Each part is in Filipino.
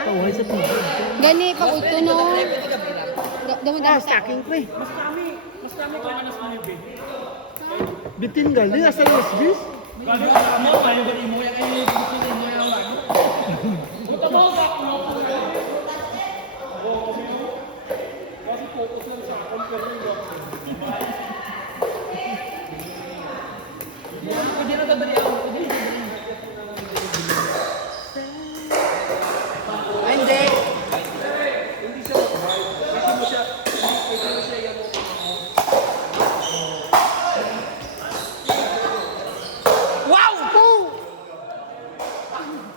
Pauhay sa TV. Gani pag uto no. Damo-damo Stacking pre. Mas kami ko na sa mga bitin gali asa las bis. Kasi mo kayo ba imo ya kayo bitin mo ya wala. Buta mo ka mo. Kasi focus lang sa compare mo. Hindi na dadali ako. Hindi. Hindi siya. Hindi mo siya. Hindi mo siya yan. Wow!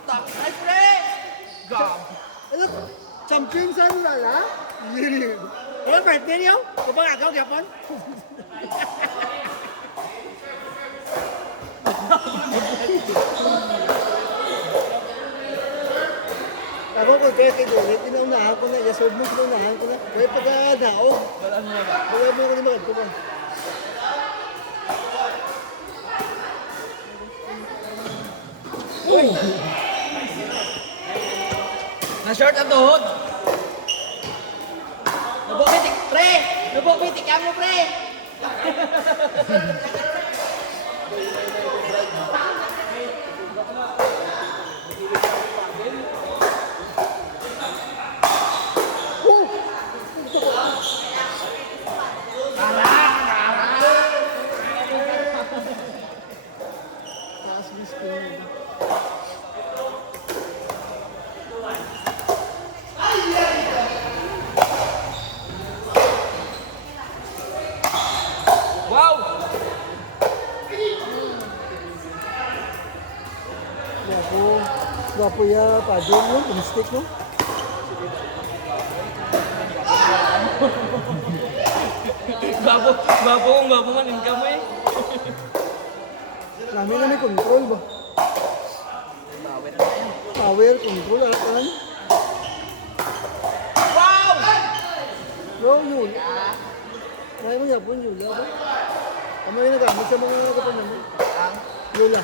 Takay pre! Gam. Champion sa lala? Yiri. Wala birthday niyo? Kupang agaw gyapon? Ako ko kaya kay Dolet, tinaunahan ko na, yasod mo tinaunahan ko na. Kaya pagka-daog. Wala mo ako ni Magad ko ba? Uy! Na-short ang tuhod. Nabok bitik, pre! Nabok bitik mo, pre! Gwapo ya, padong mo, mistake mo. Gwapo man, income mo eh. Namin na may control ba? Power, control, alam. Wow! No, yun. Kaya mo yapon, Yula ba? Ano yung nagamit sa mga nagapan naman? Yula.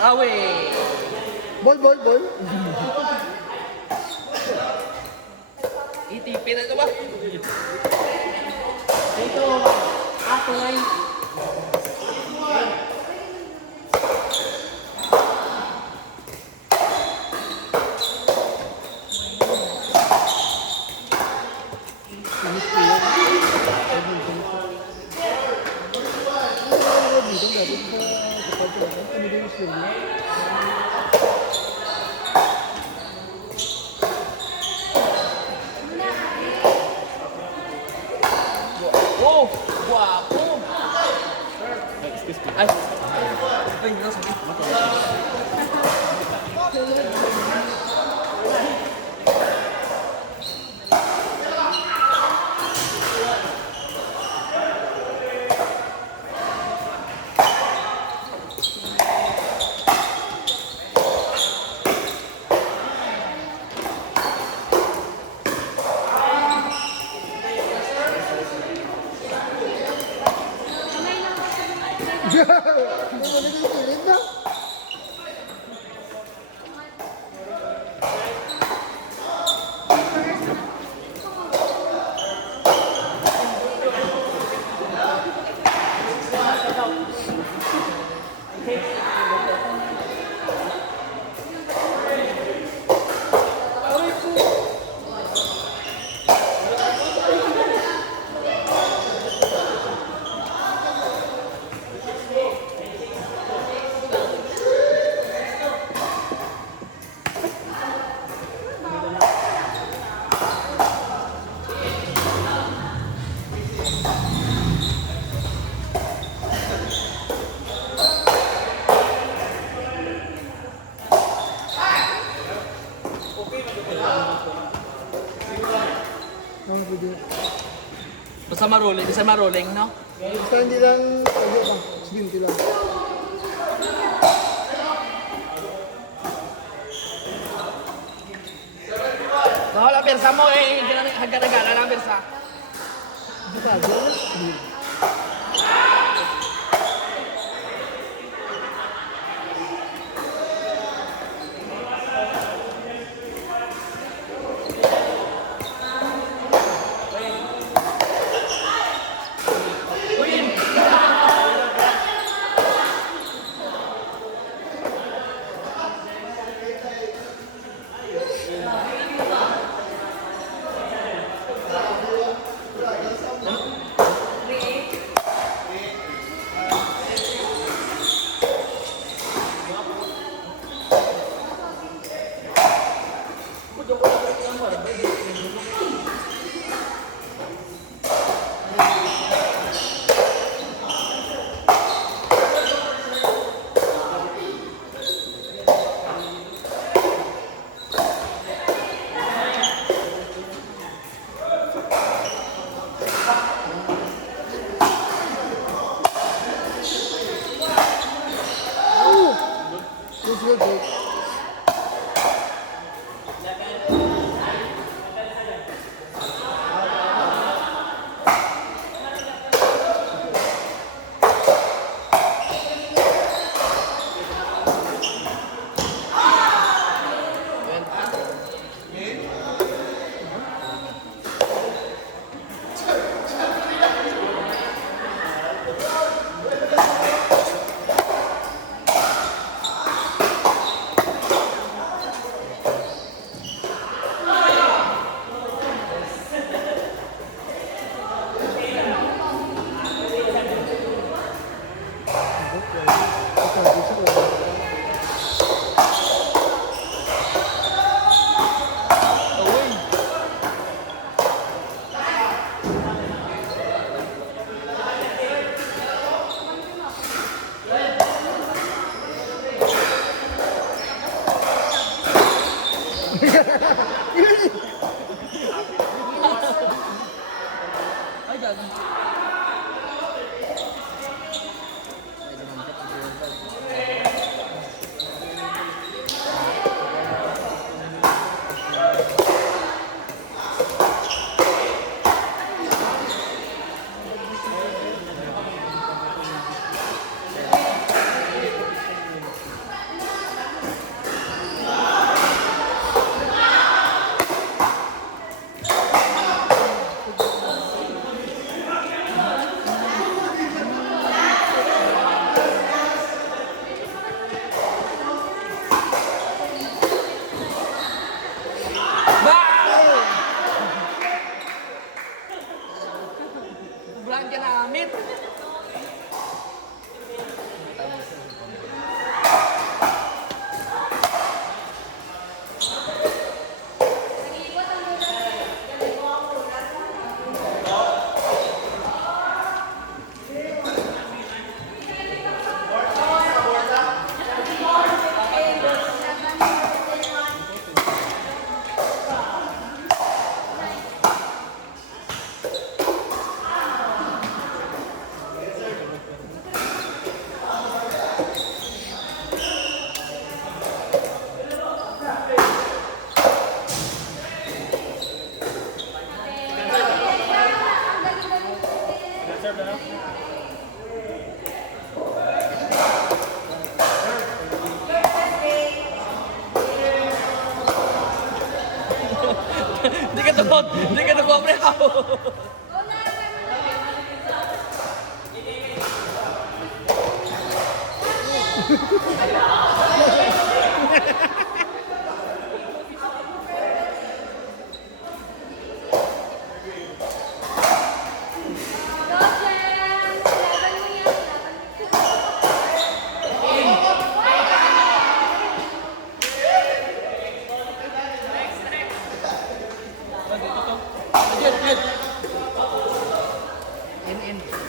Away! Bol! Itipin na ito ba? Ito, ato ay. Oh, guwapo! Ay! Ay, nasa Sa maruling, no? Basta hindi lang, ano ba, 20 lang. Wala, persa mo eh. Hagana-gana lang, persa. Di ba, doon? Let's go, Jake. Ay, gago. Sobrang ginamit. Hindi ka to pobre ako. Ini.